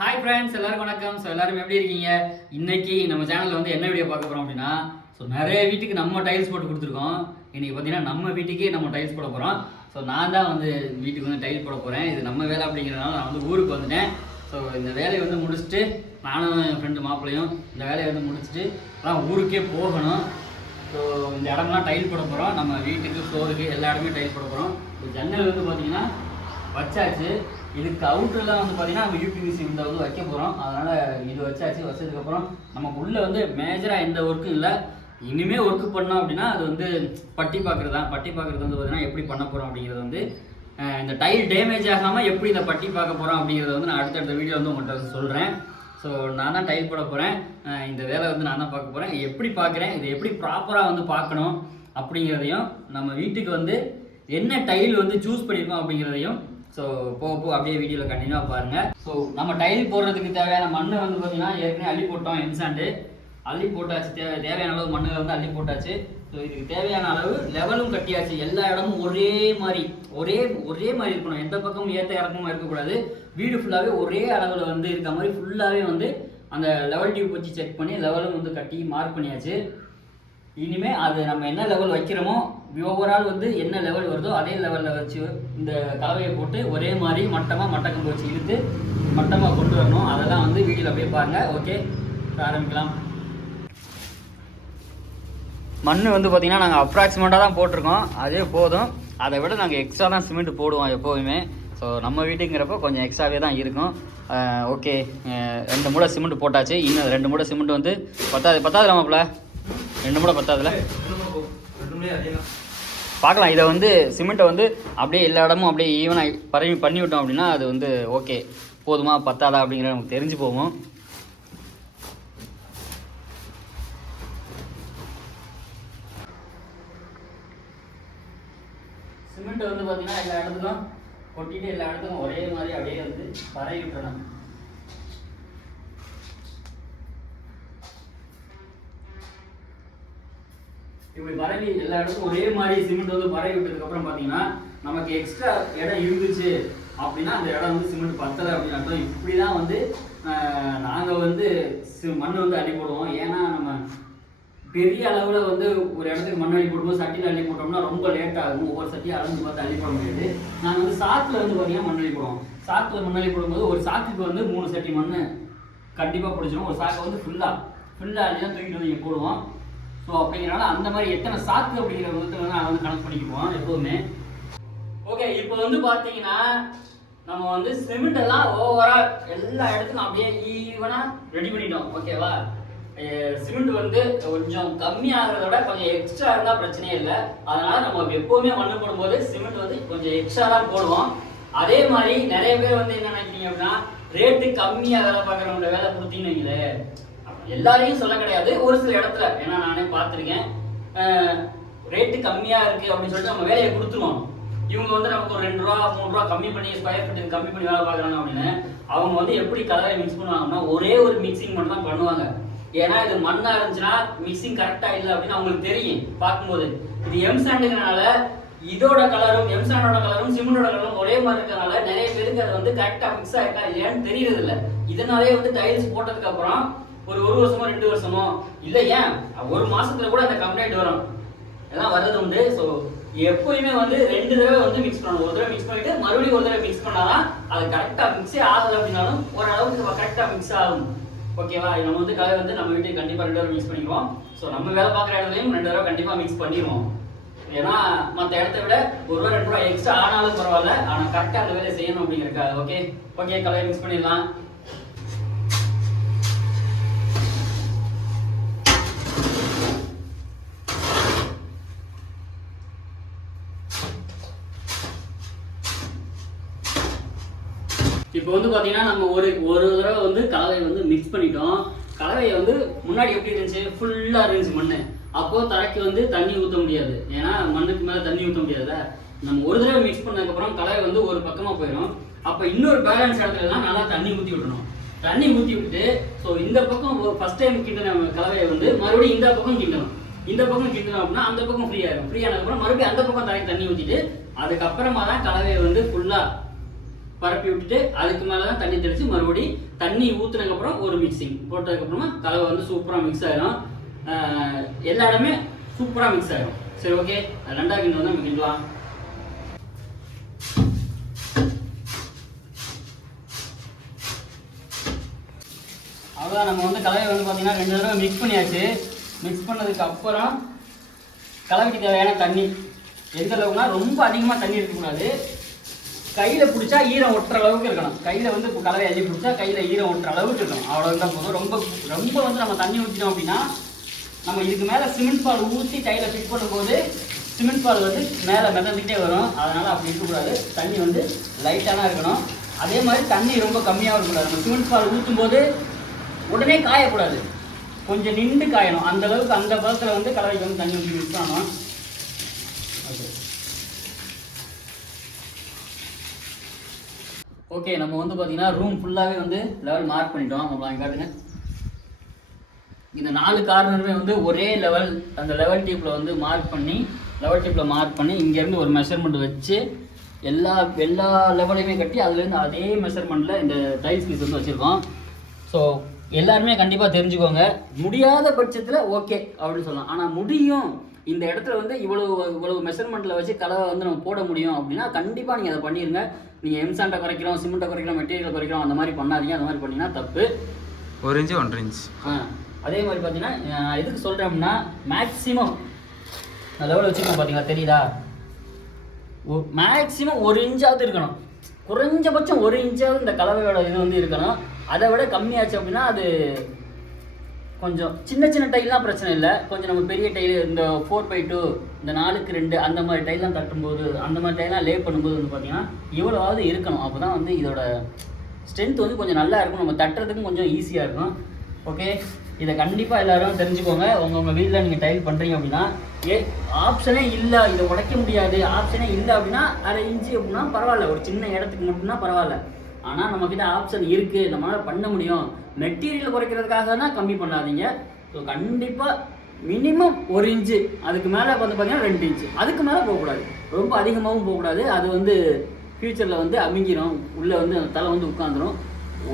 Hi friends எல்லாருக்கும் வணக்கம். So எல்லாரும் எப்படி இருக்கீங்க? இன்னைக்கு நம்ம சேனலில் வந்து என்ன வீடியோ பார்க்க போகிறோம் அப்படின்னா ஸோ நிறைய வீட்டுக்கு நம்ம டைல்ஸ் போட்டு கொடுத்துருக்கோம். இன்னைக்கு பார்த்தீங்கன்னா நம்ம வீட்டுக்கே நம்ம டைல்ஸ் போட போகிறோம் ஸோ நான் தான் வந்து வீட்டுக்கு வந்து டைல் போட போகிறேன் இது நம்ம வேலை அப்படிங்கிறதுனால நான் வந்து ஊருக்கு வந்துட்டேன். ஸோ இந்த வேலையை வந்து முடிச்சுட்டு நானும் என் ஃப்ரெண்டு மாப்பிள்ளையும் இந்த வேலையை வந்து முடிச்சுட்டு அதான் ஊருக்கே போகணும். ஸோ இந்த இடம்லாம் டைல் போட போகிறோம் நம்ம வீட்டுக்கு ஃப்ளோருக்கு எல்லா இடமே டைல் போட போகிறோம் இந்த ஜன்னல் வந்து பார்த்தீங்கன்னா வச்சாச்சு. இதுக்கு அவுட்டர்லாம் வந்து பார்த்தீங்கன்னா நம்ம யூபிவிசி விண்டோ வந்து வைக்க போகிறோம் அதனால் இது வச்சாச்சு வச்சதுக்கப்புறம் நமக்கு உள்ளே வந்து மேஜராக எந்த ஒர்க்கும் இல்லை. இனிமேல் ஒர்க்கு பண்ணோம் அப்படின்னா அது வந்து பட்டி பார்க்குறது தான். பட்டி பார்க்குறது வந்து பார்த்தீங்கன்னா எப்படி பண்ண போகிறோம் அப்படிங்கிறது வந்து இந்த டைல் டேமேஜ் ஆகாமல் எப்படி இந்த பட்டி பார்க்க போகிறோம் அப்படிங்கிறத வந்து நான் அடுத்தடுத்த வீடியோ வந்து உங்கள்கிட்ட வந்து சொல்கிறேன் ஸோ நான் தான் டைல் போட போகிறேன் இந்த வேலை வந்து நான் தான் பார்க்க போகிறேன் எப்படி பார்க்குறேன் இதை எப்படி ப்ராப்பராக வந்து பார்க்கணும் அப்படிங்கிறதையும் நம்ம வீட்டுக்கு வந்து என்ன டைல் வந்து சூஸ் பண்ணியிருக்கோம் அப்படிங்கிறதையும் ஸோ போக போக அப்படியே வீடியோவில் கண்டினியூவாக பாருங்கள் ஸோ நம்ம டைல் போடுறதுக்கு தேவையான மண்ணை வந்து பார்த்தீங்கன்னா ஏற்கனவே அள்ளி போட்டோம் எம்சாண்டு அள்ளி போட்டாச்சு. தேவை தேவையான அளவு மண்ணை வந்து அள்ளி போட்டாச்சு. ஸோ இதுக்கு தேவையான அளவு லெவலும் கட்டியாச்சு. எல்லா இடமும் ஒரே மாதிரி ஒரே ஒரே மாதிரி இருக்கணும். எந்த பக்கமும் ஏற்ற இறக்கமாக இருக்கக்கூடாது. வீடு ஃபுல்லாகவே ஒரே அளவில் வந்து இருக்க மாதிரி ஃபுல்லாகவே வந்து அந்த லெவல் டியூப் வச்சு செக் பண்ணி லெவலும் வந்து கட்டி மார்க் பண்ணியாச்சு. இனிமேல் அது நம்ம என்ன லெவல் வைக்கிறோமோ ஓவரால் வந்து என்ன லெவல் வருதோ அதே லெவலில் வச்சு இந்த கலவையை போட்டு ஒரே மாதிரி மட்டமாக மட்டக்கம்பு வச்சு இழுத்து மட்டமாக கொண்டு வரணும். அதெல்லாம் வந்து வீடியோவில் போய் பாருங்க. ஓகே ஆரம்பிக்கலாம். மண் வந்து பார்த்திங்கன்னா நாங்கள் அப்ராக்சிமேட்டாக தான் போட்டிருக்கோம். அதே போதும். அதை விட நாங்கள் எக்ஸ்ட்ரா தான் சிமெண்ட் போடுவோம் எப்போதுமே. ஸோ நம்ம வீட்டுங்கிறப்போ கொஞ்சம் எக்ஸ்ட்ராவே தான் இருக்கும். ஓகே ரெண்டு மூடை சிமெண்ட் போட்டாச்சு. இன்னும் ரெண்டு மூடை சிமெண்ட் வந்து பத்தாது. பத்தாது மாப்பிள்ள? ரெண்டு மூட பத்தாதுல. பார்க்கலாம். இதை வந்து சிமெண்ட்டை வந்து அப்படியே எல்லா இடமும் அப்படியே ஈவனாக பரவி பண்ணி விட்டோம் அப்படின்னா அது வந்து ஓகே. போதுமா? பத்தாதா? அப்படிங்கிற நமக்கு தெரிஞ்சு போகும். சிமெண்ட் வந்து பார்த்தீங்கன்னா எல்லா இடத்துக்கும் கொட்டிட்டு எல்லா இடத்துக்கும் ஒரே மாதிரி அப்படியே வந்து பரவி விட்டுறணும். இப்படி பரவி எல்லா இடத்துக்கும் ஒரே மாதிரி சிமெண்ட் வந்து பரவி விட்டதுக்கு அப்புறம் பார்த்தீங்கன்னா நமக்கு எக்ஸ்ட்ரா இடம் இருந்துச்சு அப்படின்னா அந்த இடம் வந்து சிமெண்ட் பத்தலை அப்படின்னு அர்த்தம். இப்படி தான் வந்து நாங்கள் வந்து சி- மண் வந்து அள்ளி போடுவோம். ஏன்னா நம்ம பெரிய அளவில் வந்து ஒரு இடத்துக்கு மண் அள்ளி போடும்போது சட்டியில் அள்ளி போட்டோம்னா ரொம்ப லேட் ஆகும். ஒவ்வொரு சட்டியும் அளந்து பார்த்து அள்ளி போட முடியாது. நாங்கள் வந்து சாக்கில் வந்து பார்த்தீங்கன்னா மண் அள்ளி போடுவோம். சாக்கில் மண் அள்ளி போடும்போது ஒரு சாக்குக்கு வந்து மூணு சட்டி மண் கண்டிப்பாக பிடிச்சிடும் ஒரு சாக்கை வந்து ஃபுல்லாக ஃபுல்லாக அள்ளி தான் தூக்கிட்டு வந்து இங்கே போடுவோம். ஸோ அப்படிங்கிறனால அந்த மாதிரி எத்தனை சாக்கு அப்படிங்கிற விதத்தில் நான் நாங்கள் வந்து கணக்கு பண்ணிக்குவோம் எப்போதுமே. ஓகே இப்போ வந்து பார்த்தீங்கன்னா நம்ம வந்து சிமெண்ட் எல்லாம் ஓவரா எல்லா இடத்துக்கும் அப்படியே ஈவனாக ரெடி பண்ணிட்டோம். ஓகேவா சிமெண்ட் வந்து கொஞ்சம் கம்மியாகிறத விட கொஞ்சம் எக்ஸ்ட்ரா இருந்தால் பிரச்சனையே இல்லை. அதனால நம்ம எப்போவுமே மண்ணு போடும்போது சிமெண்ட் வந்து கொஞ்சம் எக்ஸ்ட்ரா தான் போடுவோம். அதே மாதிரி நிறைய பேர் வந்து என்ன நினைக்கிறீங்க அப்படின்னா ரேட்டு கம்மியாக வேலை பார்க்குறவங்கள வேலை கொடுத்தீங்கன்னு வைங்களேன். எல்லாரையும் சொல்ல கிடையாது. ஒரு சில இடத்துல ஏன்னா நானே பார்த்துருக்கேன். ரேட்டு கம்மியாக இருக்குது அப்படின்னு சொல்லிட்டு நம்ம வேலையை கொடுத்துருவோம். இவங்க வந்து நமக்கு ஒரு ரெண்டு ரூபா மூணு ரூபா கம்மி பண்ணி ஸ்கொயர் ஃபீட் கம்மி பண்ணி வேலை பார்க்குறாங்க அப்படின்னு அவங்க வந்து எப்படி கலரை மிக்ஸ் பண்ணுவாங்கன்னா ஒரே ஒரு மிக்சிங் மட்டும் தான் பண்ணுவாங்க. ஏன்னா இது மண்ணா இருந்துச்சுன்னா மிக்சிங் கரெக்டாக இல்லை அப்படின்னு அவங்களுக்கு தெரியும் பார்க்கும்போது. இது எம் சாண்டுங்கிறனால இதோட கலரும் எம் சாண்டோட கலரும் சிமெண்டோட கலரும் ஒரே மாதிரி இருக்கறனால நிறைய பேருக்கு அது வந்து கரெக்டாக மிக்ஸ் ஆகிட்டா இல்லையான்னு தெரியறது இல்ல இதனாலே வந்து டைல்ஸ் போட்டதுக்கு அப்புறம் ஒரு ஒரு வருஷமோ ரெண்டு வருஷமோ? இல்லை ஏன் ஒரு மாசத்துல கூட அந்த கம்ப்ளைண்ட் வரும். எல்லாம் வர்றது உண்டு. ஸோ எப்பயுமே வந்து ரெண்டு தடவை வந்து மிக்ஸ் பண்ணணும். ஒரு தடவை மிக்ஸ் பண்ணிட்டு மறுபடியும் ஒரு தடவை மிக்ஸ் பண்ணாதான் அது கரெக்டாக மிக்ஸே ஆகுது அப்படின்னாலும் ஓரளவுக்கு கரெக்டாக மிக்ஸ் ஆகும். ஓகேவா நம்ம வந்து கலர் வந்து நம்ம வீட்டுக்கு கண்டிப்பாக ரெண்டு தடவை மிக்ஸ் பண்ணிக்குவோம் ஸோ நம்ம வேலை பார்க்குற இடத்துலையும் ரெண்டு தடவை கண்டிப்பாக மிக்ஸ் பண்ணிடுவோம். ஏன்னா மற்ற இடத்த விட ஒரு ரூபா ரெண்டு ரூபா எக்ஸ்ட்ரா ஆனாலும் பரவாயில்ல. ஆனால் கரெக்டாக அந்த வேலையை செய்யணும் அப்படிங்கிறக்காது ஓகே ஓகே கலர் மிக்ஸ் பண்ணிடலாம். இப்போ வந்து பார்த்தீங்கன்னா நம்ம ஒரு ஒரு தடவை வந்து கலவையை வந்து மிக்ஸ் பண்ணிட்டோம். கலவையை வந்து முன்னாடி எப்படி இருந்துச்சு? ஃபுல்லாக இருந்துச்சு மண் அப்போ தரைக்கு வந்து தண்ணி ஊற்ற முடியாது. ஏன்னா மண்ணுக்கு மேலே தண்ணி ஊற்ற முடியாதுல்ல? நம்ம ஒரு தடவை மிக்ஸ் பண்ணதுக்கப்புறம் கலவை வந்து ஒரு பக்கமாக போயிடும். அப்போ இன்னொரு பேலன்ஸ் இடத்துலலாம் நல்லா தண்ணி ஊற்றி விடணும் தண்ணி ஊற்றி விட்டுட்டு ஸோ இந்த பக்கம் ஃபர்ஸ்ட் டைம் கிண்டின கலவையை வந்து மறுபடியும் இந்த பக்கம் கிண்டணும் இந்த பக்கம் கிண்டணும் அப்படின்னா அந்த பக்கம் ஃப்ரீ ஆயிடும். ஃப்ரீ ஆனதுக்கப்புறம் மறுபடியும் அந்த பக்கம் தரைக்கு தண்ணி ஊற்றிட்டு அதுக்கப்புறமா தான் கலவையை வந்து ஃபுல்லாக பரப்பி விட்டுட்டு அதுக்கு மேலே தான் தண்ணி தெளித்து மறுபடி தண்ணி ஊற்றுனதுக்கப்புறம் ஒரு மிக்சிங் போட்டதுக்கப்புறமா கலவை வந்து சூப்பராக மிக்ஸ் ஆகிடும் எல்லா இடமே சூப்பராக மிக்ஸ் ஆகிடும் சரி ஓகே ரெண்டாவது கிண்ணம் வந்து நம்ம கிண்டலாம். அவ்வளோதான் நம்ம வந்து கலவை வந்து பார்த்தீங்கன்னா ரெண்டு தடவை மிக்ஸ் பண்ணியாச்சு. மிக்ஸ் பண்ணதுக்கு அப்புறம் கலவைக்கு தேவையான தண்ணி. எந்த அளவுக்குனா ரொம்ப அதிகமாக தண்ணி இருக்கக்கூடாது. கையில் பிடிச்சா ஈரம் ஒட்டுற அளவுக்கு இருக்கணும். கையில் வந்து இப்போ கலவை அள்ளி பிடிச்சா கையில் ஈரம் ஒட்டுற அளவுக்கு இருக்கணும். அவ்வளோதான் போதும். ரொம்ப ரொம்ப வந்து நம்ம தண்ணி ஊற்றிட்டோம் அப்படின்னா நம்ம இதுக்கு மேலே சிமெண்ட் பால் ஊற்றி கையில் ஃபிட் பண்ணும்போது சிமெண்ட் பால் வந்து மேலே மிதந்துக்கிட்டே வரும். அதனால் அப்படி இருக்கக்கூடாது தண்ணி வந்து லைட்டாக தான் இருக்கணும். அதே மாதிரி தண்ணி ரொம்ப கம்மியாக இருக்கக்கூடாது. நம்ம சிமெண்ட் பால் ஊற்றும் போது உடனே காயக்கூடாது. கொஞ்சம் நின்று காயணும். அந்த அளவுக்கு அந்த பதத்தில் வந்து கலவைக்கு வந்து தண்ணி ஊற்றி மிக்ஸ் பண்ணணும். ஓகே நம்ம வந்து பார்த்தீங்கன்னா ரூம் ஃபுல்லாகவே வந்து லெவல் மார்க் பண்ணிட்டோம். நம்ம காட்டுங்க இந்த நாலு கார்னருமே வந்து ஒரே லெவல் அந்த லெவல் டீப்பில் வந்து மார்க் பண்ணி லெவல் டீப்பில் மார்க் பண்ணி இங்கேருந்து ஒரு மெஷர்மெண்ட் வச்சு எல்லா எல்லா லெவலையுமே கட்டி அதுலேருந்து அதே மெஷர்மெண்ட்டில் இந்த டைல்ஸ் பீஸ் வந்து வச்சுருக்கோம். ஸோ எல்லாருமே கண்டிப்பாக தெரிஞ்சுக்கோங்க. முடியாத பட்சத்தில் ஓகே அப்படின்னு சொல்லலாம். ஆனால் முடியும். இந்த இடத்துல வந்து இவ்வளவு இவ்வளவு மெஷர்மெண்ட்டில் வச்சு கலவை வந்து நம்ம போட முடியும் அப்படின்னா கண்டிப்பாக நீங்கள் அதை பண்ணிடுங்க நீங்கள் எம்சாண்டை குறைக்கிறோம் சிமெண்ட்டை குறைக்கிறோம் மெட்டீரியல் குறைக்கிறோம் அந்த மாதிரி பண்ணாதீங்க. அந்த மாதிரி பண்ணிங்கன்னா தப்பு. ஒரு இன்ச்சு ஒன்றரை இன்ச் ஆ. அதே மாதிரி பார்த்தீங்கன்னா நான் எதுக்கு சொல்கிறேன் அப்படின்னா மேக்ஸிமம் லெவலில் வச்சுருக்கோம் பார்த்தீங்களா தெரியுதா? மேக்ஸிமம் ஒரு இன்ச்சாவது இருக்கணும். குறைஞ்சபட்சம் ஒரு இன்ச்சாவது இந்த கலவையோட இது வந்து இருக்கணும். அதை விட கம்மியாச்சு அப்படின்னா அது கொஞ்சம் சின்ன சின்ன டைல்லாம் பிரச்சனை இல்லை. கொஞ்சம் நம்ம பெரிய டைல் இந்த ஃபோர் பை டூ இந்த நாலுக்கு ரெண்டு அந்த மாதிரி டைல்லாம் தட்டும்போது அந்த மாதிரி டைலாம் லே பண்ணும்போது வந்து பார்த்தீங்கன்னா இவ்வளோவாவது இருக்கணும். அப்போ தான் வந்து இதோட ஸ்ட்ரென்த் வந்து கொஞ்சம் நல்லா இருக்கும். நம்ம தட்டுறதுக்கும் கொஞ்சம் ஈஸியாக இருக்கும். ஓகே இதை கண்டிப்பாக எல்லோரும் தெரிஞ்சுக்கோங்க. உங்கள் உங்கள் வீட்டில் நீங்கள் டைல் பண்ணுறீங்க அப்படின்னா ஏ ஆப்ஷனே இல்லை. இதை உடைக்க முடியாது. ஆப்ஷனே இல்லை அப்படின்னா அரை இன்ச்சு அப்படின்னா பரவாயில்ல. ஒரு சின்ன இடத்துக்கு மட்டும்னா பரவாயில்ல. ஆனால் நம்மக்கிட்ட ஆப்ஷன் இருக்குது நம்மளால் பண்ண முடியும். மெட்டீரியல் குறைக்கிறதுக்காக தான் கம்மி பண்ணாதீங்க. ஸோ கண்டிப்பாக மினிமம் ஒரு இன்ச்சு அதுக்கு மேலே வந்து பார்த்தீங்கன்னா ரெண்டு இன்ச்சு அதுக்கு மேலே போகக்கூடாது. ரொம்ப அதிகமாகவும் போகக்கூடாது. அது வந்து ஃப்யூச்சரில் வந்து அமுங்கிடும் உள்ளே வந்து அந்த தலை வந்து உட்காந்துரும்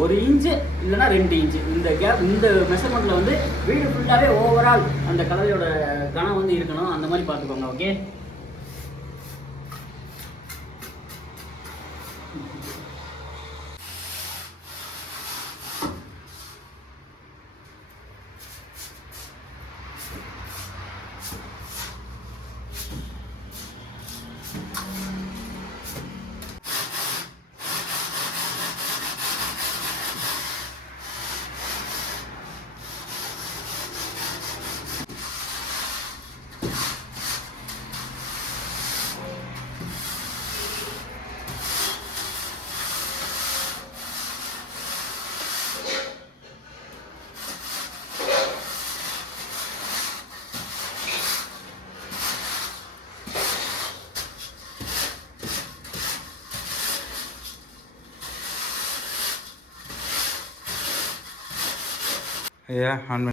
ஒரு இன்ச்சு இல்லைன்னா ரெண்டு இன்ச்சு இந்த கேப் இந்த மெஷர்மெண்ட்டில் வந்து வீடு ஃபுல்லாகவே ஓவரால் அந்த கலவையோட கணம் வந்து இருக்கணும். அந்த மாதிரி பார்த்துக்கோங்க ஓகே ஐயா ஆன்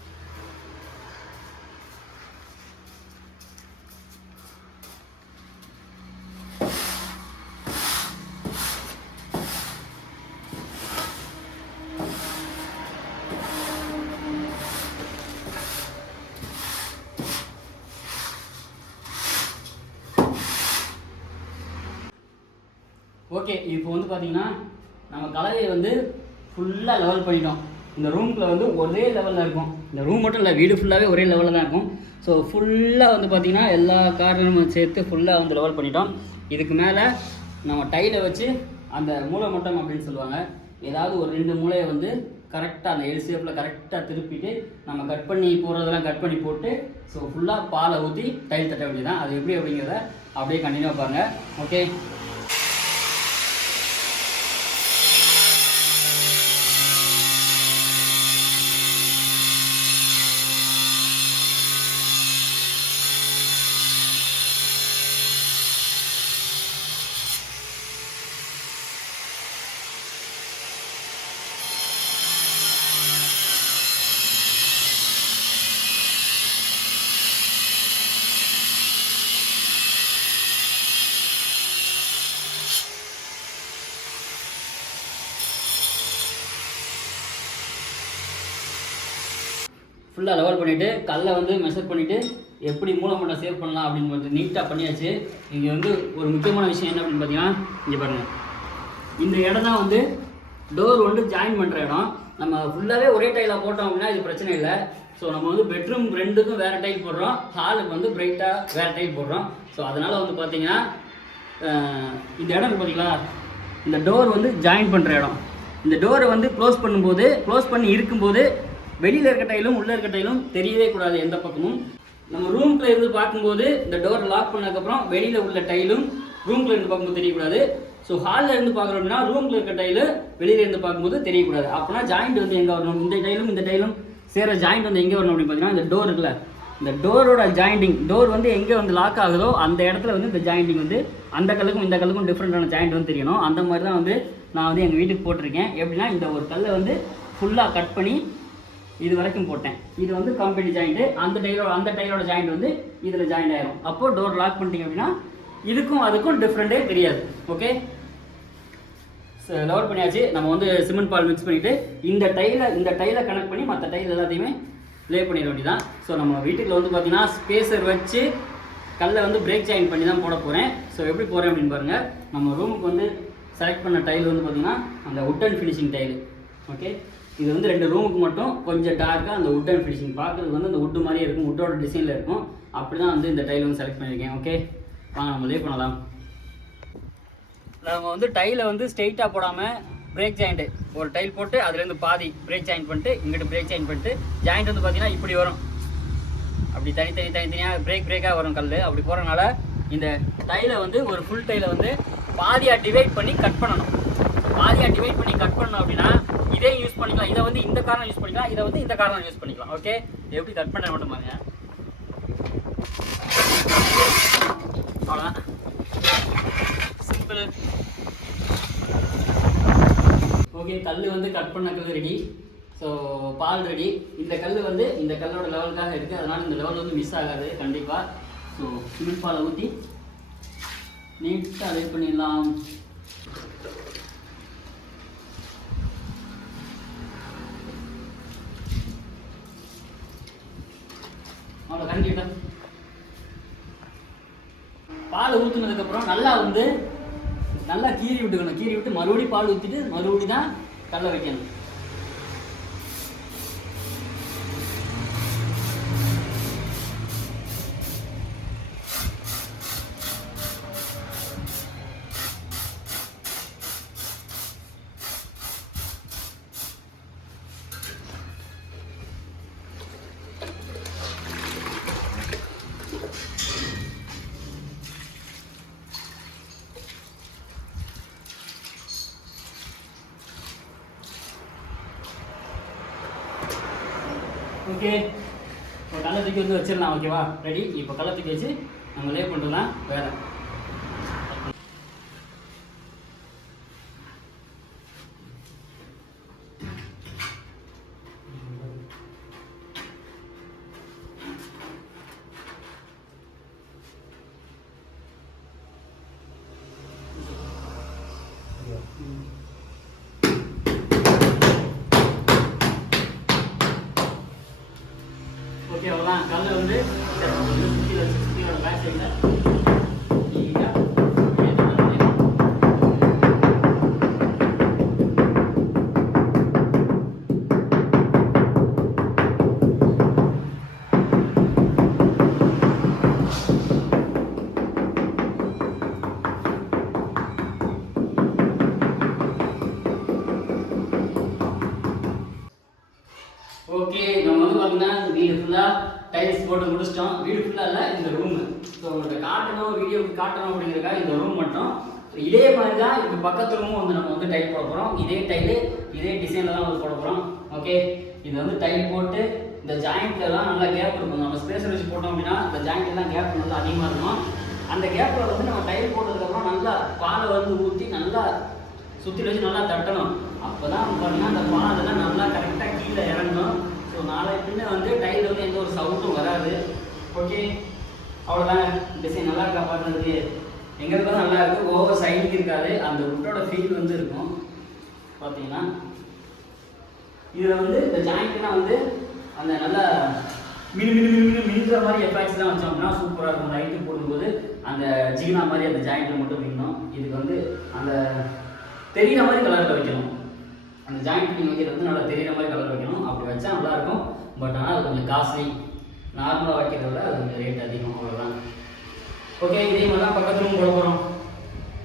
ஓகே இப்போ வந்து பார்த்தீங்கன்னா நம்ம கலரையை வந்து ஃபுல்லாக லெவல் பண்ணிட்டோம். இந்த ரூம்குள்ள வந்து ஒரே லெவலில் இருக்கும். இந்த ரூம் மட்டும் இல்லை வீடு ஃபுல்லாகவே ஒரே லெவலில் தான் இருக்கும். ஸோ ஃபுல்லாக வந்து பார்த்திங்கன்னா எல்லா காரணமும் சேர்த்து ஃபுல்லாக வந்து லெவல் பண்ணிட்டோம். இதுக்கு மேலே நம்ம டைலை வச்சு அந்த மூளை மட்டம் அப்படின்னு சொல்லுவாங்க. ஏதாவது ஒரு ரெண்டு மூளையை வந்து கரெக்டாக அந்த எல் ஷேப்பில் கரெக்டாக திருப்பிட்டு நம்ம கட் பண்ணி போடுறதெல்லாம் கட் பண்ணி போட்டு ஸோ ஃபுல்லாக பாலை ஊற்றி டைல் தட்ட வேண்டியதான் அது எப்படி அப்படிங்கிறத அப்படியே கண்டினியூ வைப்பாங்க ஓகே ஃபுல்லாக லெவல் பண்ணிவிட்டு கல்லை வந்து மெஷர் பண்ணிவிட்டு எப்படி மூலமட்டம் சேவ் பண்ணலாம் அப்படின்னு வந்து நீட்டாக பண்ணியாச்சு. இங்கே வந்து ஒரு முக்கியமான விஷயம் என்ன அப்படின்னு பார்த்தீங்கன்னா இங்கே பாருங்கள் இந்த இடம் தான் வந்து டோர் வந்து ஜாயின் பண்ணுற இடம். நம்ம ஃபுல்லாகவே ஒரே டைலாக போட்டோம் அப்படின்னா இது பிரச்சனை இல்லை. ஸோ நம்ம வந்து பெட்ரூம் ரெண்டுக்கும் வேறு டைல் போடுறோம். ஹாலுக்கு வந்து பிரைட்டாக வேறு டைல் போடுறோம். ஸோ அதனால் வந்து பார்த்தீங்கன்னா இந்த இடம் பார்த்தீங்களா இந்த டோர் வந்து ஜாயின் பண்ணுற இடம். இந்த டோரை வந்து க்ளோஸ் பண்ணும்போது க்ளோஸ் பண்ணி இருக்கும்போது வெளியில் இருக்க டைலும் உள்ளே இருக்க டைலும் தெரியவே கூடாது எந்த பக்கமும். நம்ம ரூம்குள்ள இருந்து பார்க்கும்போது இந்த டோர் லாக் பண்ணதுக்கப்புறம் வெளியில் உள்ள டைலும் ரூம்குள்ள இருந்து பார்க்கும்போது தெரியக்கூடாது. ஸோ ஹாலில் இருந்து பார்க்குறோம்னா அப்படின்னா இருக்க டைலு வெளியில இருந்து பார்க்கும்போது தெரியக்கூடாது. அப்போனா ஜாயிண்ட் வந்து எங்கே வரணும்? இந்த டைலும் இந்த டைலும் சேர ஜாயிண்ட் வந்து எங்கே வரணும் அப்படின்னு பார்த்தீங்கன்னா இந்த டோர் இருக்குல்ல இந்த டோரோட ஜாயிண்டிங் டோர் வந்து எங்கே வந்து லாக் ஆகுதோ அந்த இடத்துல வந்து இந்த ஜாயிண்டிங் வந்து அந்த கல்லுக்கும் இந்த கல்லுக்கும் டிஃப்ரெண்ட்டான ஜாயிண்ட் வந்து தெரியணும். அந்த மாதிரி தான் வந்து நான் வந்து எங்கள் வீட்டுக்கு போட்டிருக்கேன். எப்படின்னா இந்த ஒரு கல்லை வந்து ஃபுல்லாக கட் பண்ணி இது வரைக்கும் போட்டேன். இது வந்து கம்பெனி ஜாயிண்ட்டு அந்த டைலோட அந்த டைலோட ஜாயிண்ட் வந்து இதில் ஜாயின் ஆயிரும். அப்போது டோர் லாக் பண்ணிட்டீங்க அப்படின்னா இதுக்கும் அதுக்கும் டிஃப்ரெண்ட்டே தெரியாது. ஓகே லெவல் பண்ணியாச்சு. நம்ம வந்து சிமெண்ட் பால் மிக்ஸ் பண்ணிவிட்டு இந்த டைலை இந்த டைலை கனெக்ட் பண்ணி மற்ற டைல் எல்லாத்தையுமே ப்ளே பண்ணிட வேண்டியதான் ஸோ நம்ம வீட்டுக்குள்ள வந்து பார்த்தீங்கன்னா ஸ்பேசர் வச்சு கல்லை வந்து பிரேக் ஜாயின் பண்ணி தான் போட போகிறேன் ஸோ எப்படி போகிறேன் அப்படின்னு பாருங்கள் நம்ம ரூமுக்கு வந்து செலக்ட் பண்ண டைல் வந்து பார்த்தீங்கன்னா அந்த wood and finishing tile okay இது வந்து ரெண்டு ரூமுக்கு மட்டும் கொஞ்சம் டார்க்காக அந்த உட் அண்ட் ஃபினிஷிங் பார்க்குறதுக்கு வந்து அந்த வுட்டு மாதிரியே இருக்கும். உட்டோட டிசைனில் இருக்கும். அப்படி தான் வந்து இந்த டைல் வந்து செலக்ட் பண்ணியிருக்கேன். ஓகே வாங்க நம்ம லீவ் பண்ணலாம். நம்ம வந்து டைலை வந்து ஸ்ட்ரெயிட்டாக போடாமல் பிரேக் ஜாயிண்ட்டு ஒரு டைல் போட்டு அதுலேருந்து பாதி பிரேக் ஜாயின் பண்ணிட்டு இங்கிட்டு பிரேக் ஜாயின் பண்ணிட்டு ஜாயிண்ட் வந்து பார்த்தீங்கன்னா இப்படி வரும். அப்படி தனித்தனி தனித்தனியாக பிரேக் பிரேக்காக வரும் கல் அப்படி போகிறனால இந்த டைலை வந்து ஒரு ஃபுல் டைலை வந்து பாதியாக டிவைட் பண்ணி கட் பண்ணணும். பாதியாக டிவைட் பண்ணி கட் பண்ணணும் அப்படின்னா இதே யூஸ் பண்ணிக்கலாம். இதை வந்து இந்த காரணம் யூஸ் பண்ணிக்கலாம். இதை வந்து இந்த காரணம் யூஸ் பண்ணிக்கலாம். ஓகே எப்படி கட் பண்ண மட்டும் பாருங்க. அவ்வளோதான் சிம்பிள் ஓகே கல் வந்து கட் பண்ண கல் ரெடி ஸோ பால் ரெடி இந்த கல் வந்து இந்த கல்லோட லெவலுக்காக இருக்குது அதனால் இந்த லெவல் வந்து மிஸ் ஆகாது. கண்டிப்பாக ஸோ சிமெண்ட் பாலை ஊற்றி நீட்டாக வெயிட் பண்ணிடலாம். அவ்வளோ கண்டிப்பாக பால் ஊற்றுனதுக்கப்புறம் நல்லா வந்து நல்லா கீறி விட்டுக்கணும். கீறி விட்டு மறுபடியும் பால் ஊற்றிட்டு மறுபடியும் தான் தள்ள வைக்கணும். ஓகே. இப்போ கள்ளத்துக்கு வந்து வச்சிடலாம் ஓகேவா? ரெடி இப்போ கள்ளத்துக்கு வச்சு நம்ம லே பண்ணுறதுலாம் வேறு. இதே மாதிரி தான் இந்த பக்கத்து ரூமும் வந்து நம்ம வந்து டைல் போட போகிறோம் இதே டைலு இதே டிசைனில் தான் வந்து போட போகிறோம் ஓகே இது வந்து டைல் போட்டு இந்த ஜாயிண்ட்ல எல்லாம் நல்லா கேப் இருக்கும். நம்ம ஸ்பேஸ் வச்சு போட்டோம் அப்படின்னா இந்த ஜாயிண்ட்லாம் கேப் நல்லா அதிகமாக இருக்கும். அந்த கேப்பில் வந்து நம்ம டைல் போட்டதுக்கப்புறம் நல்லா பாலை வந்து ஊற்றி நல்லா சுற்றி வச்சு நல்லா தட்டணும். அப்போ தான் பார்த்தீங்கன்னா அந்த பாலெல்லாம் நல்லா கரெக்டாக கீழே இறங்கணும். ஸோ நாளை பின்ன வந்து டைல் வந்து எந்த ஒரு சவுண்டும் வராது. ஓகே அவ்வளோதான் டிசைன் நல்லா இருக்கா பார்க்குறதுக்கு எங்கே இருந்தாலும் நல்லா இருக்கு ஓவர் சைடுக்கு இருக்காது. அந்த உட்டோட ஃபீல் வந்து இருக்கும். பார்த்தீங்கன்னா இதில் வந்து இந்த ஜாயிண்ட்னா வந்து அந்த நல்ல மினு மினு மினு மினு மினுற மாதிரி எஃபெக்ட்ஸ்லாம் வச்சோம் அப்படின்னா சூப்பராக இருக்கும். லைட்டு போடும்போது அந்த ஜீனா மாதிரி அந்த ஜாயிண்ட்டில் மட்டும் மின்னும். இதுக்கு வந்து அந்த தெரியிற மாதிரி கலரில் வைக்கணும். அந்த ஜாயிண்ட் நீங்கள் வைக்கிறது வந்து நல்லா தெரியிற மாதிரி கலர் வைக்கணும். அப்படி வச்சா நல்லாயிருக்கும் பட் ஆனால் அது கொஞ்சம் காஸ்ட்லி நார்மலாக வைக்கிறத விட அது கொஞ்சம் ரேட் அதிகம். அவ்வளோதான் ஓகே இதே மாதிரி தான் பக்கத்து போட போகிறோம்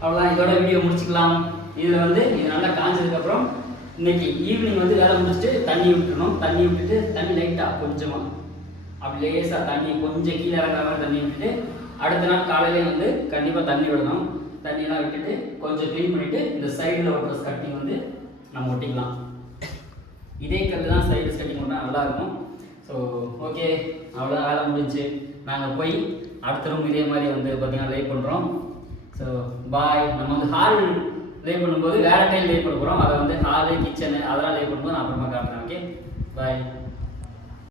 அவ்வளோதான் இதோட வீடியோ முடிச்சுக்கலாம். இதில் வந்து இது நல்லா காஞ்சதுக்கப்புறம் இன்னைக்கு ஈவினிங் வந்து வேலை முடிச்சுட்டு தண்ணி விட்டுறணும். தண்ணி விட்டுட்டு தண்ணி லைட்டாக கொஞ்சமாக அப்படி லேசாக தண்ணி கொஞ்சம் கீழே இறங்குற மாதிரி தண்ணி விட்டுட்டு அடுத்த நாள் காலையிலே வந்து கண்டிப்பாக தண்ணி விடணும். தண்ணியெல்லாம் விட்டுட்டு கொஞ்சம் க்ளீன் பண்ணிவிட்டு இந்த சைடில் ஒட்டுற ஸ்கட்டிங் வந்து நம்ம ஒட்டிக்கலாம். இதே கல் தான் சைடு ஸ்கட்டிங் ஒட்டா நல்லாயிருக்கும் ஸோ ஓகே அவ்வளோ வேலை முடிஞ்சு. நாங்கள் போய் அடுத்த ரூம் இதே மாதிரி வந்து பார்த்திங்கன்னா லே பண்ணுறோம் ஸோ பாய் நம்ம வந்து ஹால் லே பண்ணும்போது வேறு டைம் லே பண்ண போகிறோம் அதை வந்து ஹாலு கிச்சனு அதெல்லாம் லே பண்ணும்போது நான் அப்புறமா காட்டுறேன் ஓகே பாய்